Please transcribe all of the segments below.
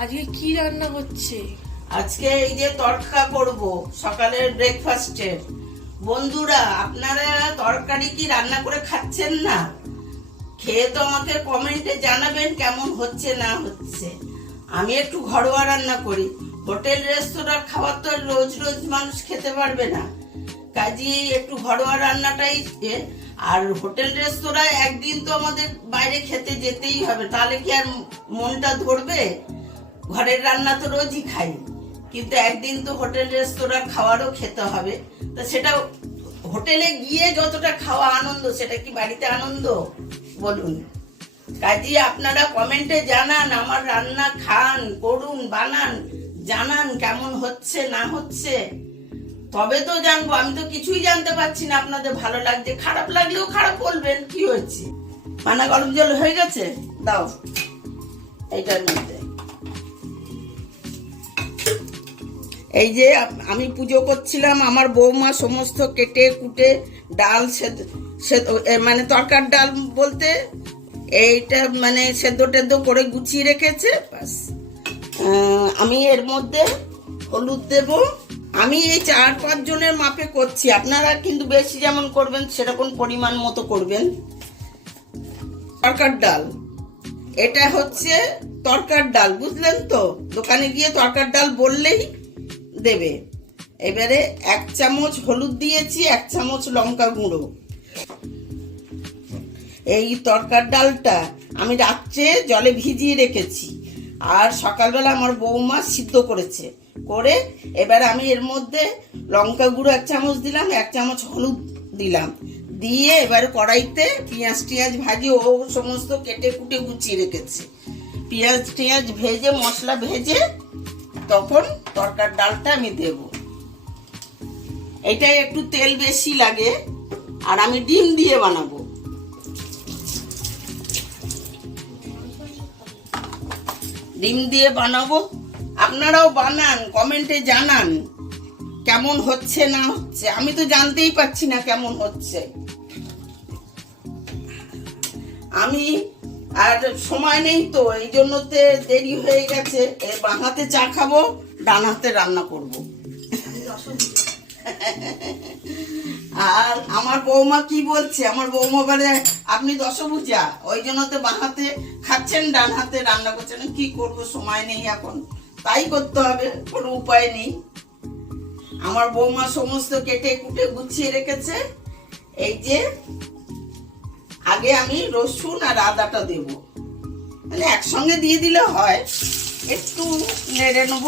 আজকে কি রান্না হচ্ছে? আজকে এই যে তরকা করব সকালের ব্রেকফাস্টে। বন্ধুরা, আপনারা তরকারি কি রান্না করে খাচ্ছেন না? খেয়ে তো আমাকে কমেন্টে জানাবেন কেমন হচ্ছে না হচ্ছে। আমি একটু ঘরোয়া রান্না করি। হোটেল রেস্তোরাঁ খাবার তো রোজ রোজ মানুষ খেতে পারবে না, কাজেই একটু ঘরোয়া রান্নাটাই। আর হোটেল রেস্তোরাঁয় একদিন তো আমাদের বাইরে খেতে যেতেই হবে, তাহলে কি আর মনটা ধরবে? ঘরের রান্না তো রোজই খাই, কিন্তু একদিন তো হোটেল রেস্তোরাঁ খাওয়ারও খেতে হবে। তা সেটা হোটেলে গিয়ে যতটা খাওয়া আনন্দ, সেটা কি বাড়িতে আনন্দ বলুন? কাজেই আপনারা কমেন্টে জানান, আমার রান্না খান, করুন, বানান, জানান কেমন হচ্ছে না হচ্ছে, তবে তো জানবো। আমি তো কিছুই জানতে পারছি না। আপনাদের ভালো লাগছে, খারাপ লাগলেও খারাপ বলবেন, কি হয়েছে? পানা গরম জল হয়ে গেছে, দাও এইটার মধ্যে। এই যে আমি পুজো করছিলাম, আমার বৌমা সমস্ত কেটে কুটে ডাল মানে তরকার ডাল বলতে এইটা মানে সেদ্ধ টেদ্ধ করে গুছিয়ে রেখেছে। বাস আমি এর মধ্যে হলুদ দেব। আমি এই 4-5 জনের মাপে করছি, আপনারা কিন্তু বেশি যেমন করবেন সেরকম পরিমাণ মতো করবেন। তরকার ডাল, এটা হচ্ছে তরকার ডাল, বুঝলেন তো? দোকানে গিয়ে তরকার ডাল বললেই দেবে। এবারে 1 চামচ হলুদ দিয়েছি, 1 চামচ লঙ্কা গুঁড়ো। এই তরকার ডালটা আমি রাত্রে জলে ভিজিয়ে রেখেছি, আর সকালবেলা আমার বৌমা সিদ্ধ করেছে। করে এবার আমি এর মধ্যে লঙ্কা গুঁড়ো 1 চামচ দিলাম, 1 চামচ হলুদ দিলাম, দিয়ে এবার কড়াইতে পেঁয়াজ টিয়াজ ভাজি ও সমস্ত কেটে কুটে গুছিয়ে রেখেছি। পেঁয়াজ টিয়াজ ভেজে, মশলা ভেজে তখন তরকার ডালটা আমি দেব। এটাই একটু তেল বেশি লাগে, আর আমি ডিম দিয়ে বানাবো। ডিম দিয়ে বানাবো, আপনারাও বানান, কমেন্টে জানান কেমন হচ্ছে না হচ্ছে। আমি তো জানতেই পারছি না কেমন হচ্ছে। আমি আর সময় নেই তো, এই জন্য দেরি হয়ে গেছে। বাঁ হাতে চা খাবো, ডান হাতে রান্না করব। আর আমার বৌমা কি বলছে, আমার বৌমা বলে আপনি দশভুজা, ওই জন্য তো বাঁ হাতে খাচ্ছেন, ডান হাতে রান্না করছেন। কি করব, সময় নেই এখন, তাই করতে হবে, কোনো উপায় নেই। আমার বৌমা সমস্ত কেটে কুটে গুছিয়ে রেখেছে। এই যে আগে আমি রসুন আর আদাটা দেব, মানে একসঙ্গে দিয়ে দিলে হয়। একটু নেড়ে নেব,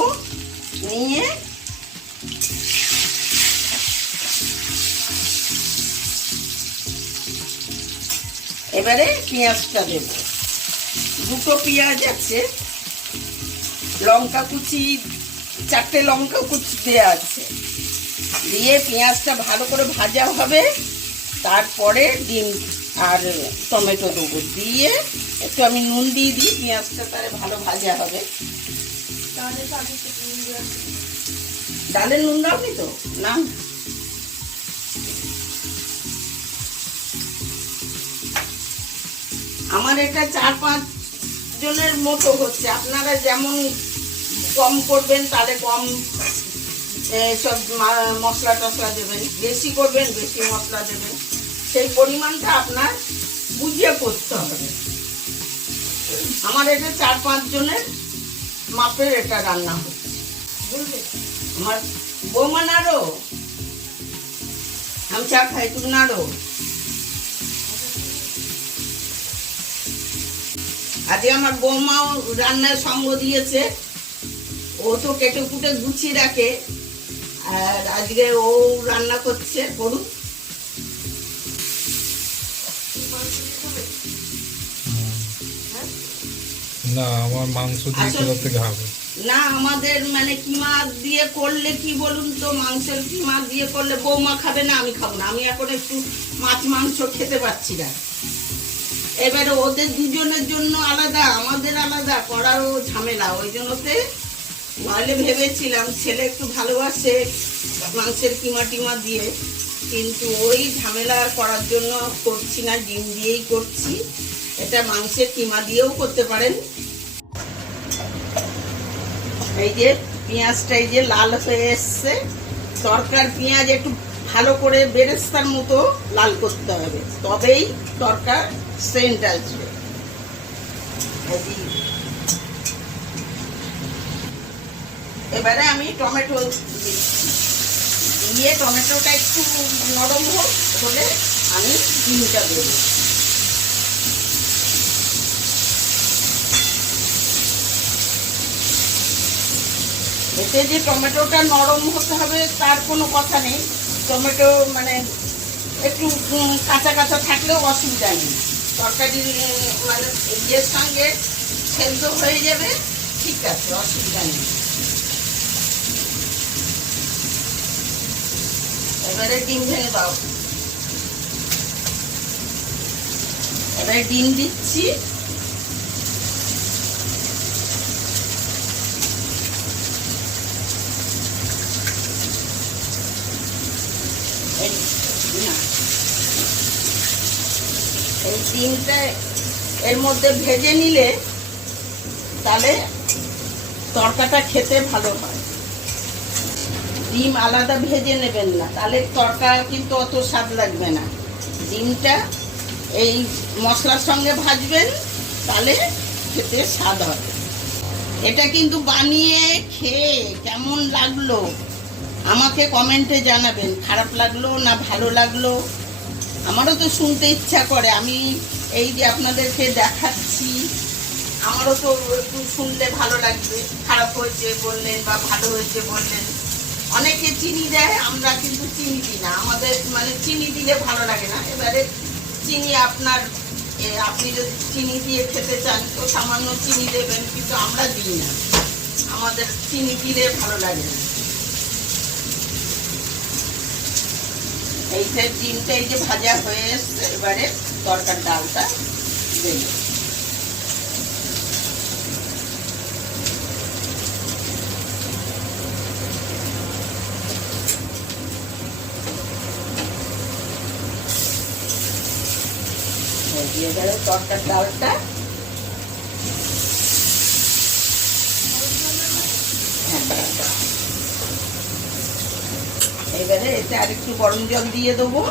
নিয়ে এবারে পেঁয়াজটা দেব। 2টো পেঁয়াজ আছে, লঙ্কা কুচি 4টে লঙ্কা কুচি দেওয়া আছে। দিয়ে পেঁয়াজটা ভালো করে ভাজা হবে, তারপরে ডিম আর টমেটো দেবো। দিয়ে একটু আমি নুন দিয়ে দিই, পেঁয়াজটা তাহলে ভালো ভাজা হবে। ডালে নুন দাওনি তো? না, আমার এটা 4-5 জনের মতো হচ্ছে। আপনারা যেমন কম করবেন তাহলে কম সব মশলা টসলা দেবেন, বেশি করবেন বেশি মশলা দেবেন। সেই পরিমাণটা আপনার বুঝিয়ে করতে হবে। আমার এটা 4-5 জনের মাপের এটা রান্না হচ্ছে, বুঝলে? আমার বৌমা নাড়ো, আমি চা খাই, তুমি নাড়ো। আজকে আমার বৌমাও রান্নায় সঙ্গ দিয়েছে। ও তো কেটে কুটে গুছিয়ে রাখে, আর আজকে ও রান্না করছে, করুন। না, আমার মাংস দিয়ে কোথা থেকে হবে? না, আমাদের মানে কিমা দিয়ে করলে কি বলুন তো, মাংসের কিমা দিয়ে করলে বৌমা খাবে না, আমি খাবো না। আমি এখন একটু মাছ মাংস খেতে পারছি না। এবারে ওদের দুজনের জন্য আলাদা, আমাদের আলাদা করারও ঝামেলা। ওই জন্যতে নাহলে ভেবেছিলাম ছেলে একটু ভালোবাসে মাংসের কিমা টিমা দিয়ে, কিন্তু ওই ঝামেলা করার জন্য করছি না, ডিম দিয়েই করছি। এটা মাংসের কিমা দিয়েও করতে পারেন। এই যে পেঁয়াজটা এই যে লাল হয়ে এসছে, তরকার পেঁয়াজ একটু ভালো করে বেরেস্তার মতো লাল করতে হবে, তবেই তরকার সেন্ট আসবে। এবারে আমি টমেটো দিচ্ছি, দিয়ে টমেটোটা একটু নরম হলে আমি ডিমটা দেবো। এতে যে টমেটোটা নরম হতে হবে তার কোনো কথা নেই, টমেটো মানে একটু কাঁচা কাঁচা থাকলেও অসুবিধা নেই, তরকারি মানে ইয়ের সঙ্গে সেদ্ধ হয়ে যাবে, ঠিক আছে, অসুবিধা নেই। এবারে ডিম ভেঙে দাও, এবারে ডিম দিচ্ছি, এই ডিমটা এর মধ্যে ভেজে নিলে তাহলে তরকাটা খেতে ভালো হয়। ডিম আলাদা ভেজে নেবেন না, তাহলে তরকা কিন্তু অত স্বাদ লাগবে না। ডিমটা এই মশলার সঙ্গে ভাজবেন, তাহলে খেতে স্বাদ হবে। এটা কিন্তু বানিয়ে খেয়ে কেমন লাগলো আমাকে কমেন্টে জানাবেন, খারাপ লাগলো না ভালো লাগলো, আমারও তো শুনতে ইচ্ছা করে। আমি এই যে আপনাদেরকে দেখাচ্ছি, আমারও তো একটু শুনলে ভালো লাগবে, খারাপ হয়েছে বললেন বা ভালো হয়েছে বললেন। অনেকে চিনি দেয়, আমরা কিন্তু চিনি দিই না, আমাদের মানে চিনি দিলে ভালো লাগে না। এবারে চিনি আপনি যদি চিনি দিয়ে খেতে চান তো সামান্য চিনি দেবেন, কিন্তু আমরা দিই না, আমাদের চিনি দিলে ভালো লাগে না। এইটা ডিমটা এই যে ভাজা হয়ে এসছে, এবারে তরকার ডালটা দেব। দিয়ে গেল তরকার ডালটা, এবারে এতে আরেকটু গরম জল দিয়ে দেবো,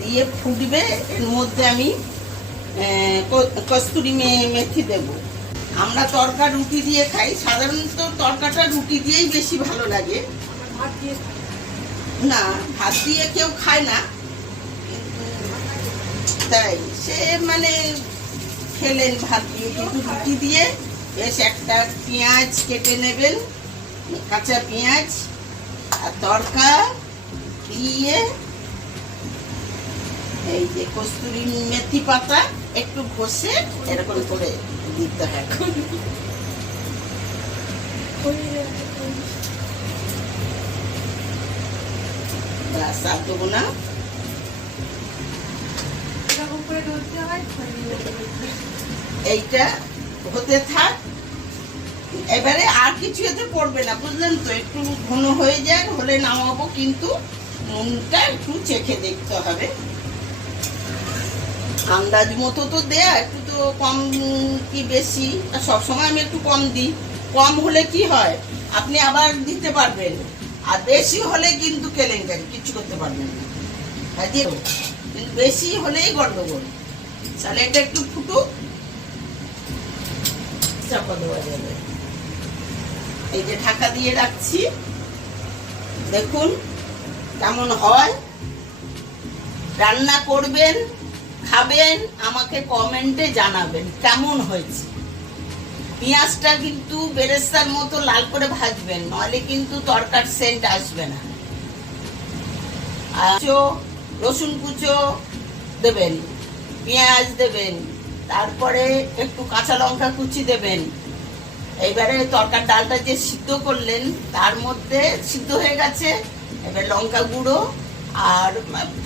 দিয়ে ফুটবে, এর মধ্যে আমি কস্তুরি মেথি দেব। আমরা তরকা রুটি দিয়ে খাই, সাধারণত তরকাটা রুটি দিয়েই বেশি ভালো লাগে। না, ভাত দিয়ে কেউ খায় না, তাই সে মানে খেলেন ভাত দিয়ে, কিন্তু রুটি দিয়ে বেশ একটা পেঁয়াজ কেটে নেবেন, কাঁচা পেঁয়াজ, আর তরকা দিয়ে এই যে কস্তুরি মেথি পাতা একটু ঘষে এরকম করে দিতে হয়। ব্যাস আর দেবো না, এইটা হতে থাক। এবারে আর কিছু এতে পড়বে না, বুঝলেন তো, একটু ঘন হয়ে যাক, হলে নামাবো, কিন্তু নুনটা একটু চেখে দেখতে হবে, আন্দাজ মতো তো দেয়া, একটু তো কম কি বেশি, সবসময় আমি একটু কম দিই, কম হলে কি হয় আপনি আবার দিতে পারবেন, আর বেশি হলে কিন্তু কেলেঙ্কারি, কিছু করতে পারবেন না, কিন্তু বেশি হলেই গন্ডগোল। তাহলে এটা একটু ফুটুক, চাপা দেওয়া যাবে। এই যে ঢাকা দিয়ে রাখছি, দেখুন কেমন হয়। রান্না করবেন, খাবেন, আমাকে কমেন্টে জানাবেন কেমন হয়েছে। পেঁয়াজটা কিন্তু বেরেস্তার মতো লাল করে ভাজবেন, নাহলে কিন্তু তরকার সেন্ট আসবে না। আর রসুন কুচো দেবেন, পেঁয়াজ দেবেন, তারপরে একটু কাঁচা লঙ্কা কুচি দেবেন। এইবারে তরকার ডালটা যে সিদ্ধ করলেন তার মধ্যে সিদ্ধ হয়ে গেছে, এবার লঙ্কা গুঁড়ো আর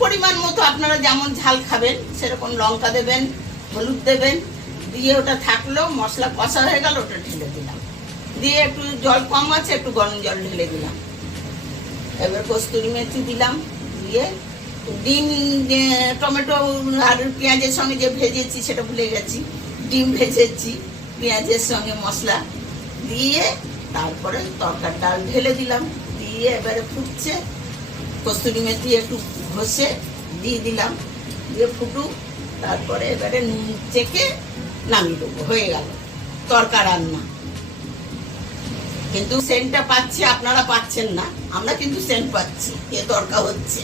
পরিমাণ মতো আপনারা যেমন ঝাল খাবেন সেরকম লঙ্কা দেবেন, হলুদ দেবেন, দিয়ে ওটা থাকলো, মশলা কষা হয়ে গেল, ওটা ঢেলে দিলাম, দিয়ে একটু জল কম আছে একটু গরম জল ঢেলে দিলাম, এবার কস্তুরি মেথি দিলাম, দিয়ে ডিম, টমেটো আর পেঁয়াজের সঙ্গে যে ভেজেছি সেটা ভুলে গেছি, ডিম ভেজেছি পেঁয়াজের সঙ্গে মশলা দিয়ে তারপরে তরকার ডাল ঢেলে দিলাম, দিয়ে এবারে ফুটছে, কস্তুরি মেথি একটু ঘষে দিয়ে দিলাম, দিয়ে ফুটুক, তারপরে এবারে নুন চেখে নামিয়ে দেবো, হয়ে গেল তরকা রান্না। কিন্তু সেন্টটা পাচ্ছি, আপনারা পাচ্ছেন না, আমরা কিন্তু সেন্ট পাচ্ছি, এ তরকা হচ্ছে।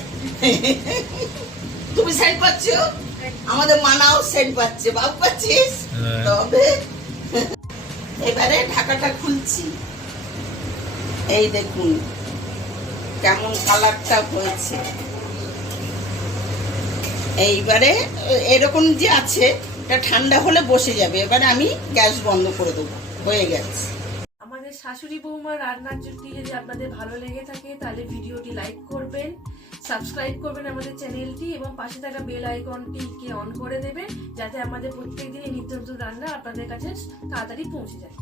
তুমি সেন্ট পাচ্ছ, আমাদের মানাও সেন্ট পাচ্ছে, বাবু পাচ্ছিস? হ্যাঁ। তবে এবারে ঢাকাটা খুলছি, এই দেখুন কেমন কালারটা হয়েছে। এইবারে এরকম যে আছে, এটা ঠান্ডা হলে বসে যাবে। এবারে আমি গ্যাস বন্ধ করে দেবো, হয়ে গেছে। আমাদের শাশুড়ি বৌমার রান্নার জুটি যদি আপনাদের ভালো লেগে থাকে তাহলে ভিডিওটি লাইক করবেন, সাবস্ক্রাইব করবেন আমাদের চ্যানেলটি এবং পাশে থাকা বেল আইকনটিকে অন করে দেবেন, যাতে আমাদের প্রত্যেক দিনই নিত্য নতুন রান্না আপনাদের কাছে তাড়াতাড়ি পৌঁছে যায়।